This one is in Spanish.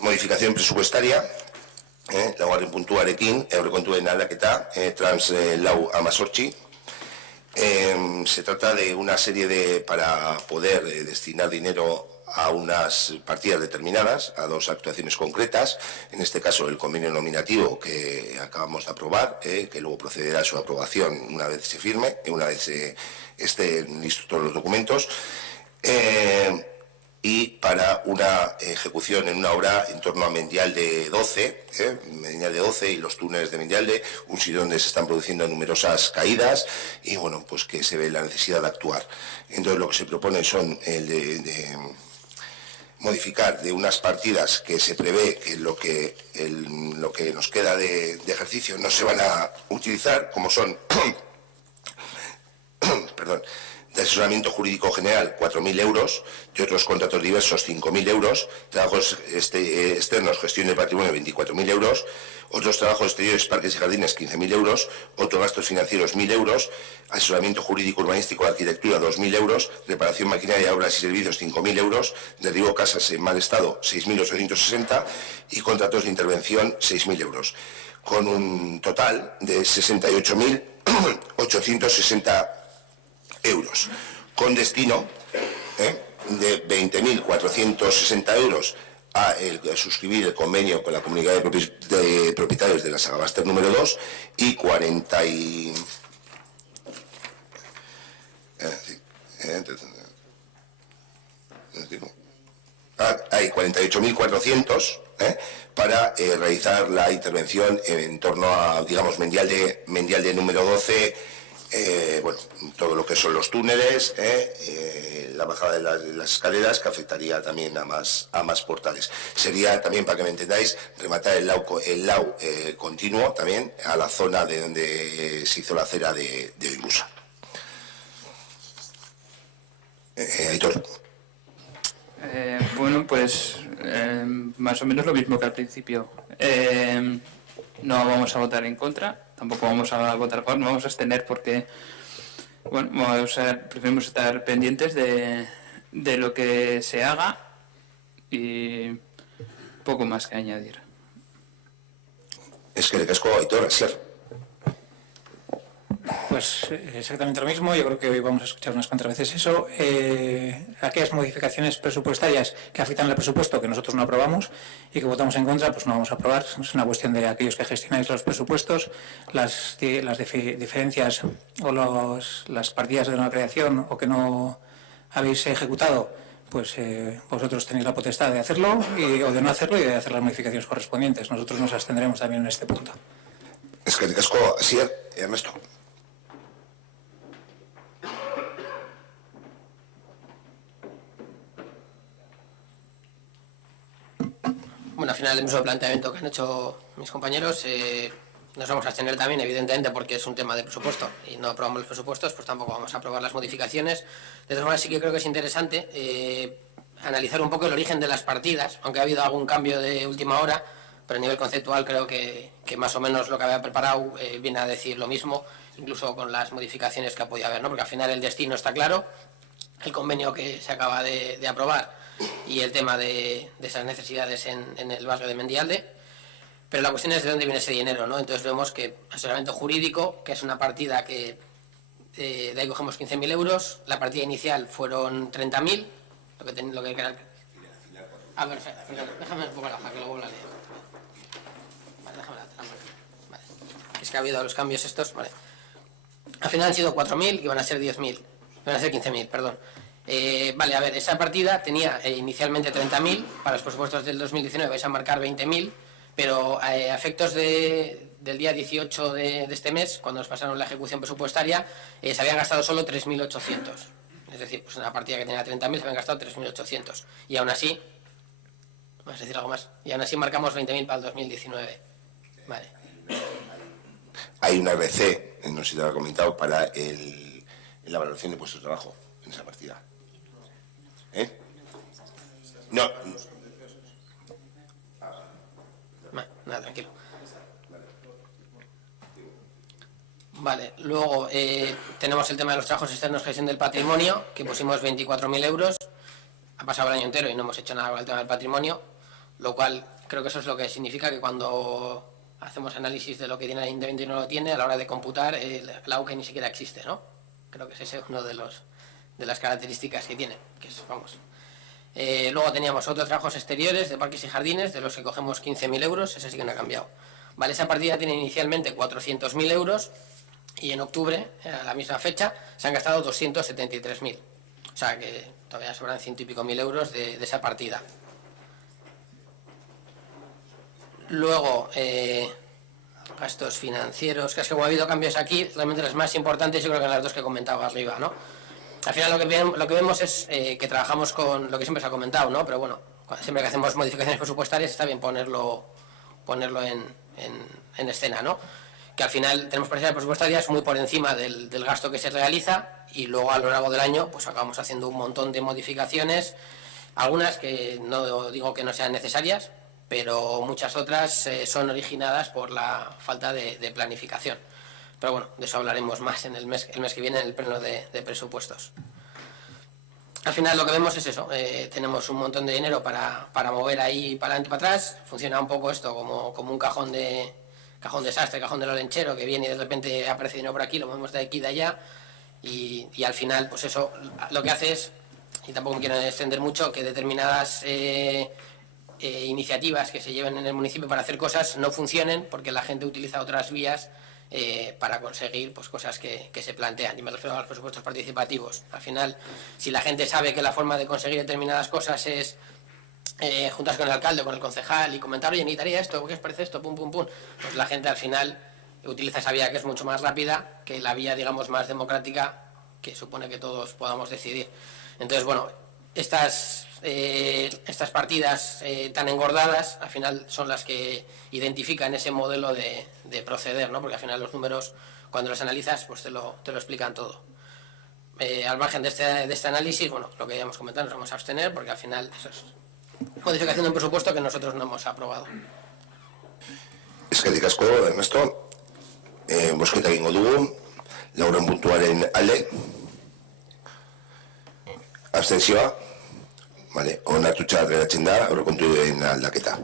modificación presupuestaria, laugarren puntuarekin, aurrekontuen aldaketa, trans lau amazortzi. Se trata de una serie para poder destinar dinero a unas partidas determinadas, a dos actuaciones concretas, en este caso el convenio nominativo que acabamos de aprobar, que luego procederá a su aprobación una vez se firme, una vez estén listos todos los documentos, y para una ejecución en una obra en torno a Mendialde 12, Mendialde 12 y los túneles de Mendialde, un sitio donde se están produciendo numerosas caídas y bueno, pues que se ve la necesidad de actuar. Entonces lo que se propone son el de modificar de unas partidas que se prevé que lo que nos queda de ejercicio no se van a utilizar, como son perdón, de asesoramiento jurídico general 4.000 euros, de otros contratos diversos 5.000 euros, trabajos externos, gestión de patrimonio 24.000 euros, otros trabajos exteriores, parques y jardines 15.000 euros, otros gastos financieros 1.000 euros, asesoramiento jurídico urbanístico de arquitectura 2.000 euros, reparación maquinaria, obras y servicios 5.000 euros, derribo casas en mal estado 6.860 y contratos de intervención 6.000 euros, con un total de 68.860 euros, con destino de 20.460 euros a suscribir el convenio con la comunidad de propietarios de la Sagabaster número 2 y 48.400 para realizar la intervención en torno a, digamos, Mendialde número 12. Bueno, todo lo que son los túneles, la bajada de las escaleras, que afectaría también a más portales. Sería también, para que me entendáis, rematar el lau continuo también a la zona de donde se hizo la acera de Oimusa. Aitor. Bueno, pues más o menos lo mismo que al principio. No vamos a votar en contra, tampoco vamos a votar a favor, no vamos a abstener porque, bueno, preferimos estar pendientes de lo que se haga y poco más que añadir. Es que le casco a Aitor, Asier. Pues exactamente lo mismo. Yo creo que hoy vamos a escuchar unas cuantas veces eso. Aquellas modificaciones presupuestarias que afectan al presupuesto que nosotros no aprobamos y que votamos en contra, pues no vamos a aprobar. Es una cuestión de aquellos que gestionáis los presupuestos, las diferencias o las partidas de nueva creación o que no habéis ejecutado, pues vosotros tenéis la potestad de hacerlo o de no hacerlo y de hacer las modificaciones correspondientes. Nosotros nos abstendremos también en este punto. Es que le casco a Asier, Ernesto. Bueno, al final del mismo planteamiento que han hecho mis compañeros, nos vamos a abstener también, evidentemente, porque es un tema de presupuesto y no aprobamos los presupuestos, pues tampoco vamos a aprobar las modificaciones. De todas maneras, sí que creo que es interesante analizar un poco el origen de las partidas, aunque ha habido algún cambio de última hora, pero a nivel conceptual creo que más o menos lo que había preparado viene a decir lo mismo, incluso con las modificaciones que ha podido haber, ¿no? Porque al final el destino está claro, el convenio que se acaba de aprobar y el tema de esas necesidades en el barrio de Mendialde, pero la cuestión es de dónde viene ese dinero, ¿no? Entonces vemos que asesoramiento jurídico, que es una partida que de ahí cogemos 15.000 euros, la partida inicial fueron 30.000, lo que era... A ver, déjame un poco la hoja que luego la leo. Vale, déjame la trampa. Vale. Es que ha habido los cambios estos, vale. Al final han sido 4.000 y van a ser 10.000, van a ser 15.000, perdón. Vale, a ver, esa partida tenía inicialmente 30.000, para los presupuestos del 2019 vais a marcar 20.000, pero a efectos del día 18 de este mes, cuando nos pasaron la ejecución presupuestaria, se habían gastado solo 3.800. Es decir, pues una partida que tenía 30.000 se habían gastado 3.800. Y aún así, ¿vas a decir algo más? Y aún así marcamos 20.000 para el 2019. Vale. Hay una RC, no sé si te lo he comentado, para la valoración de puestos de trabajo en esa partida. No. Nada, tranquilo. Vale, luego tenemos el tema de los trabajos externos, gestión del patrimonio, que pusimos 24.000 euros. Ha pasado el año entero y no hemos hecho nada con el tema del patrimonio. lo cual creo que eso es lo que significa que cuando hacemos análisis de lo que tiene el ayuntamiento y no lo tiene, a la hora de computar, la AUCA ni siquiera existe, ¿no? Creo que ese es uno de las características que tiene, que es, vamos. Luego teníamos otros trabajos exteriores de parques y jardines, de los que cogemos 15.000 euros, ese sí que no ha cambiado. Vale, esa partida tiene inicialmente 400.000 euros y en octubre, a la misma fecha, se han gastado 273.000. O sea que todavía sobran 100 y pico mil euros de esa partida. Luego, gastos financieros, que es que como ha habido cambios aquí, realmente las más importantes yo creo que las dos que comentaba arriba, ¿no? Al final lo que vemos es que trabajamos con lo que siempre se ha comentado, ¿no? Pero bueno, siempre que hacemos modificaciones presupuestarias está bien ponerlo en escena, ¿no? Que al final tenemos partidas presupuestarias muy por encima del gasto que se realiza y luego a lo largo del año pues acabamos haciendo un montón de modificaciones, algunas que no digo que no sean necesarias, pero muchas otras son originadas por la falta de planificación. Pero bueno, de eso hablaremos más en el mes que viene en el pleno de presupuestos. Al final lo que vemos es eso, tenemos un montón de dinero para mover ahí para adelante y para atrás, funciona un poco esto como un cajón desastre, cajón del olenchero, que viene y de repente aparece dinero por aquí, lo movemos de aquí y de allá, y al final pues eso lo que hace es, y tampoco me quiero extender mucho, que determinadas iniciativas que se lleven en el municipio para hacer cosas no funcionen porque la gente utiliza otras vías para conseguir pues cosas que se plantean, y me refiero a los presupuestos participativos. Al final, si la gente sabe que la forma de conseguir determinadas cosas es juntarse con el alcalde o con el concejal y comentar, oye, necesitaría esto, ¿qué os parece esto? Pum, pum, pum. Pues la gente al final utiliza esa vía que es mucho más rápida que la vía, digamos, más democrática que supone que todos podamos decidir. Entonces, bueno, estas partidas tan engordadas al final son las que identifican ese modelo de proceder, ¿no? Porque al final los números, cuando los analizas, pues te lo explican todo. Al margen de este análisis, bueno, lo que ya hemos comentado, nos vamos a abstener porque al final eso es modificación de un presupuesto que nosotros no hemos aprobado. Eskerrik asko, Ernesto. Bosketa egingo dugu, lauren puntuaren alde. Abstentzioa. Vale, onartuta geratzen da aurrekontuen aldaketa.